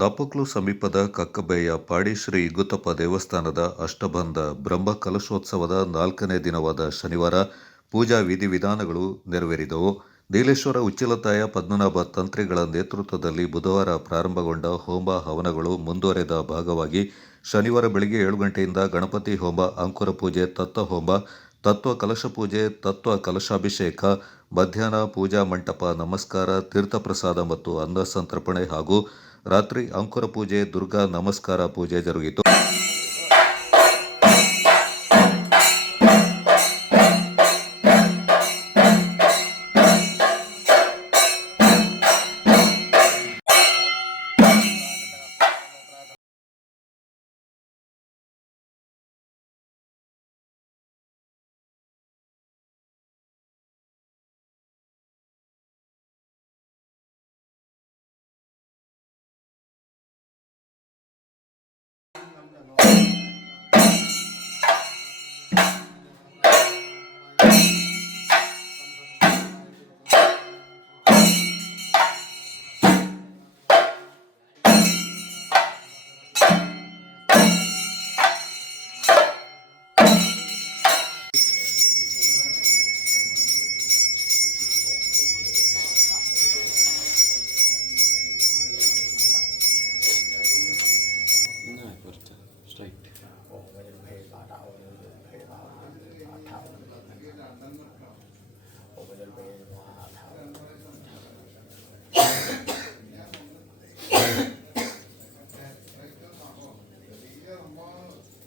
ದಾಪಕ್ಲು ಸಮೀಪದ ಕಕ್ಕಬೆಯ ಪಾಡಿ ಶ್ರೀ ಇಗ್ಗುತ್ತಪ್ಪ ದೇವಸ್ಥಾನದ ಅಷ್ಟಬಂಧ ಬ್ರಹ್ಮ ಕಲಶೋತ್ಸವದ 4ನೇ ದಿನವಾದ ಶನಿವಾರ ಪೂಜಾ ವಿಧಿವಿಧಾನಗಳು ನೆರವೇರಿದವು. ನೀಲೇಶ್ವರ ಉಚ್ಚಿಲತಾಯ ಪದ್ಮನಾಭ ತಂತ್ರಿಗಳ ನೇತೃತ್ವದಲ್ಲಿ ಬುಧವಾರ ಪ್ರಾರಂಭಗೊಂಡ ಹೋಮ ಹವನಗಳು ಮುಂದುವರೆದ ಭಾಗವಾಗಿ ಶನಿವಾರ ಬೆಳಗ್ಗೆ 7 ಗಂಟೆಯಿಂದ ಗಣಪತಿ ಹೋಮ, ಅಂಕುರ ಪೂಜೆ, ತತ್ವ ಹೋಮ, ತತ್ವ ಕಲಶ ಪೂಜೆ, ತತ್ವ ಕಲಶಾಭಿಷೇಕ, ಮಧ್ಯಾಹ್ನ ಪೂಜಾ ಮಂಟಪ ನಮಸ್ಕಾರ, ತೀರ್ಥಪ್ರಸಾದ ಮತ್ತು ಅನ್ನ ಸಂತರ್ಪಣೆ ಹಾಗೂ ರಾತ್ರಿ ಅಂಕುರ ಪೂಜೆ, ದುರ್ಗಾ ನಮಸ್ಕಾರ ಪೂಜೆ ಜರುಗಿತು.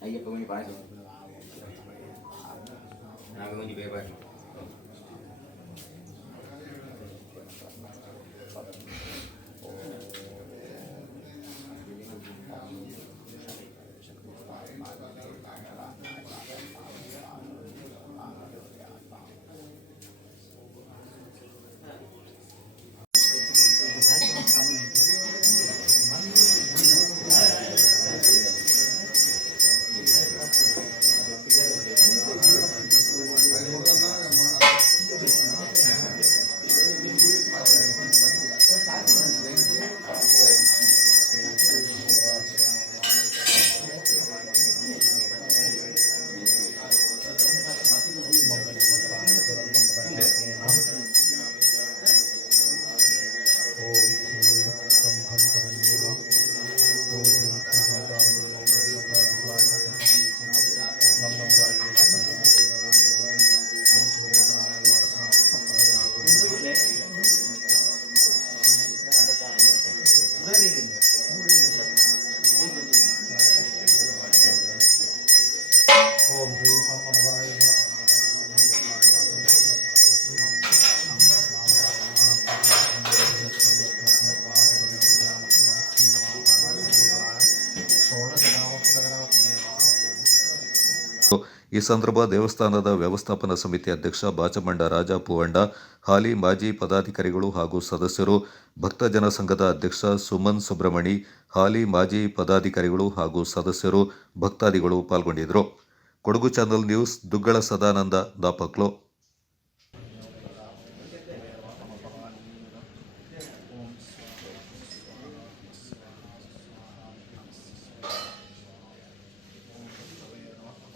Ayyappa muni bashi. Naga muni bai bashi. ಈ ಸಂದರ್ಭ ದೇವಸ್ಥಾನದ ವ್ಯವಸ್ಥಾಪನಾ ಸಮಿತಿ ಅಧ್ಯಕ್ಷ ಬಾಚಮಂಡ ರಾಜ ಪೂವಂಡ, ಹಾಲಿ ಮಾಜಿ ಪದಾಧಿಕಾರಿಗಳು ಹಾಗೂ ಸದಸ್ಯರು, ಭಕ್ತಜನ ಸಂಘದ ಅಧ್ಯಕ್ಷ ಸುಮನ್ ಸುಬ್ರಮಣಿ, ಹಾಲಿ ಮಾಜಿ ಪದಾಧಿಕಾರಿಗಳು ಹಾಗೂ ಸದಸ್ಯರು, ಭಕ್ತಾದಿಗಳು ಪಾಲ್ಗೊಂಡಿದ್ದರು. Kodagu channel news, Duggala Sadananda, ದಾಪಕ್ಲು.